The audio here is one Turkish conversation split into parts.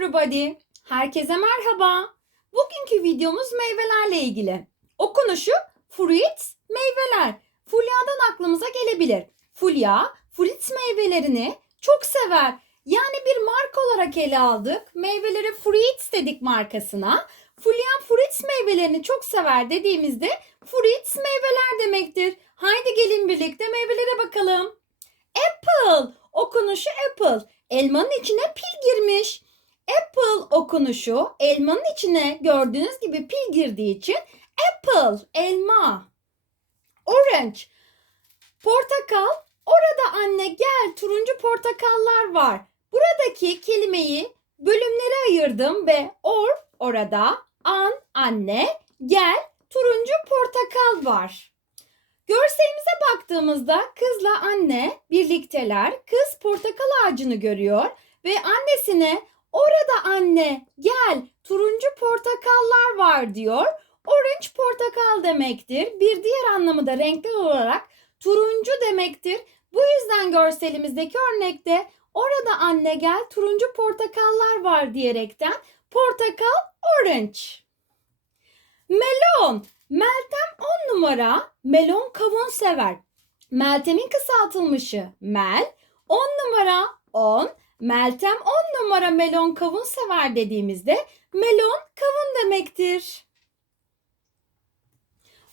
everybody. Herkese merhaba. Bugünkü videomuz meyvelerle ilgili. Okunuşu fruits, meyveler. Fulya'dan aklımıza gelebilir. Fulya, fruits meyvelerini çok sever. Yani bir marka olarak ele aldık. Meyveleri fruits dedik markasına. Fulya fruits meyvelerini çok sever dediğimizde fruits meyveler demektir. Haydi gelin birlikte meyvelere bakalım. Apple, okunuşu apple. Elmanın içine pil girmiş. Okunuşu elmanın içine gördüğünüz gibi pil girdiği için apple, elma. Orange, portakal. Orada anne gel turuncu portakallar var. Buradaki kelimeyi bölümlere ayırdım ve or orada, an anne, gel turuncu portakal var. Görselimize baktığımızda kızla anne birlikteler. Kız portakal ağacını görüyor ve annesine orada anne gel turuncu portakallar var diyor. Orange portakal demektir. Bir diğer anlamı da renkli olarak turuncu demektir. Bu yüzden görselimizdeki örnekte orada anne gel turuncu portakallar var diyerekten portakal orange. Melon. Meltem 10 numara melon kavun sever. Meltem'in kısaltılmışı mel. 10 numara 10. Meltem 10 numara melon kavun sever dediğimizde melon kavun demektir.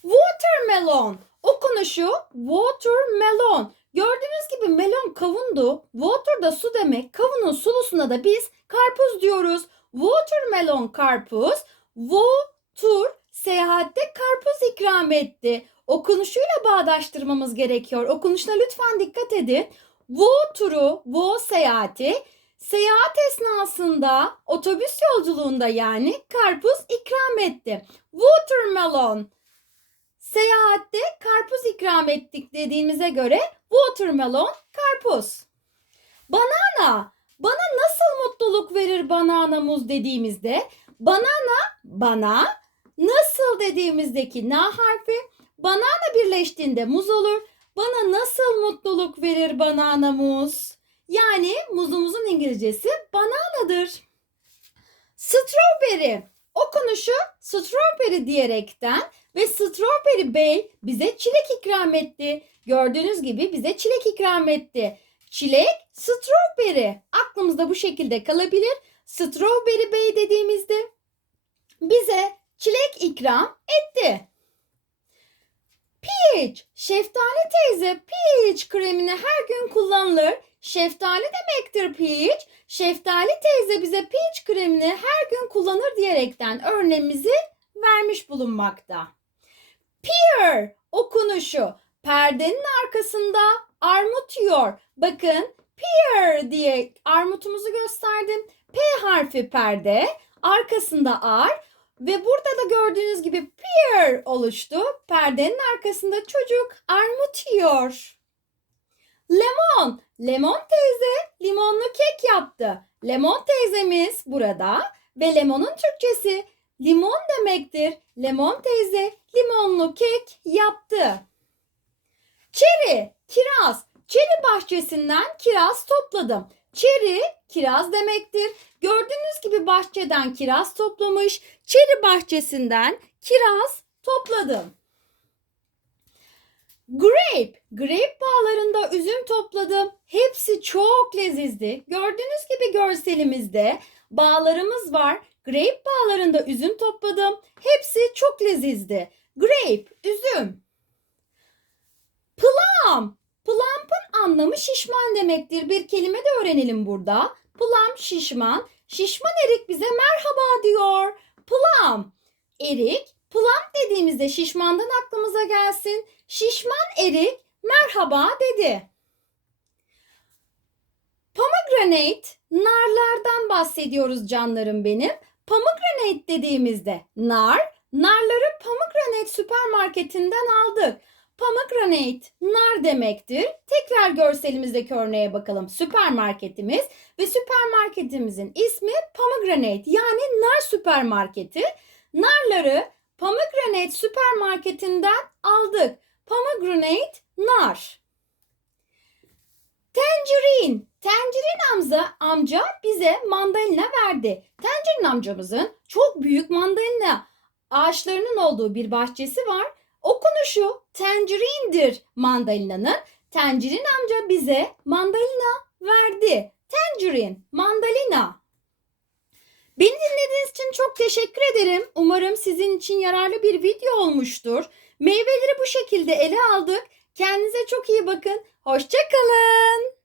Watermelon. Okunuşu watermelon. Gördüğünüz gibi melon kavundu. Water da su demek. Kavunun sulusuna da biz karpuz diyoruz. Watermelon karpuz. Water seyahatte karpuz ikram etti. Okunuşuyla bağdaştırmamız gerekiyor. Okunuşuna lütfen dikkat edin. Bu turu, bu seyahati seyahat esnasında otobüs yolculuğunda yani karpuz ikram etti. Watermelon. Seyahatte karpuz ikram ettik dediğimize göre watermelon karpuz. Banana. Bana nasıl mutluluk verir banana muz dediğimizde banana bana nasıl dediğimizdeki na harfi banana birleştiğinde muz olur. Bana nasıl mutluluk verir banana muz? Yani muzumuzun İngilizcesi bananadır. Strawberry. Okunuşu strawberry diyerekten ve Strawberry Bey bize çilek ikram etti. Gördüğünüz gibi bize çilek ikram etti. Çilek, strawberry. Aklımızda bu şekilde kalabilir. Strawberry Bey dediğimizde bize çilek ikram etti. Peach, şeftali teyze peach kremini her gün kullanılır. Şeftali demektir peach. Şeftali teyze bize peach kremini her gün kullanır diyerekten örneğimizi vermiş bulunmakta. Pear okunuşu perdenin arkasında armut yiyor. Bakın pear diye armutumuzu gösterdim. P harfi perde, arkasında ar, ve burada da gördüğünüz gibi pear oluştu. Perdenin arkasında çocuk armut yiyor. Lemon. Lemon teyze limonlu kek yaptı. Lemon teyzemiz burada ve lemonun Türkçesi limon demektir. Lemon teyze limonlu kek yaptı. Çeri, kiraz. Çeri bahçesinden kiraz topladım. Çeri kiraz demektir. Bahçeden kiraz toplamış. Çeri bahçesinden kiraz topladım. Grape. Grape bağlarında üzüm topladım. Hepsi çok lezizdi. Gördüğünüz gibi görselimizde bağlarımız var. Grape bağlarında üzüm topladım. Hepsi çok lezizdi. Grape, üzüm. Plum. Plump'ın anlamı şişman demektir. Bir kelime de öğrenelim burada. Plum şişman. Şişman erik bize merhaba diyor. Plum. Erik. Plum dediğimizde şişmandan aklımıza gelsin. Şişman erik merhaba dedi. Pomegranate. Narlardan bahsediyoruz canlarım benim. Pomegranate dediğimizde nar. Narları Pomegranate süpermarketinden aldık. Pomegranate nar demektir. Tekrar görselimizdeki örneğe bakalım. Süpermarketimiz ve süpermarketimizin ismi Pomegranate yani nar süpermarketi. Narları Pomegranate süpermarketinden aldık. Pomegranate nar. Tangerine. Tangerine amca, amca bize mandalina verdi. Tangerine amcamızın çok büyük mandalina ağaçlarının olduğu bir bahçesi var. Okunuşu tangerine'dir mandalinanın. Tangerine amca bize mandalina verdi. Tangerine, mandalina. Beni dinlediğiniz için çok teşekkür ederim. Umarım sizin için yararlı bir video olmuştur. Meyveleri bu şekilde ele aldık. Kendinize çok iyi bakın. Hoşçakalın.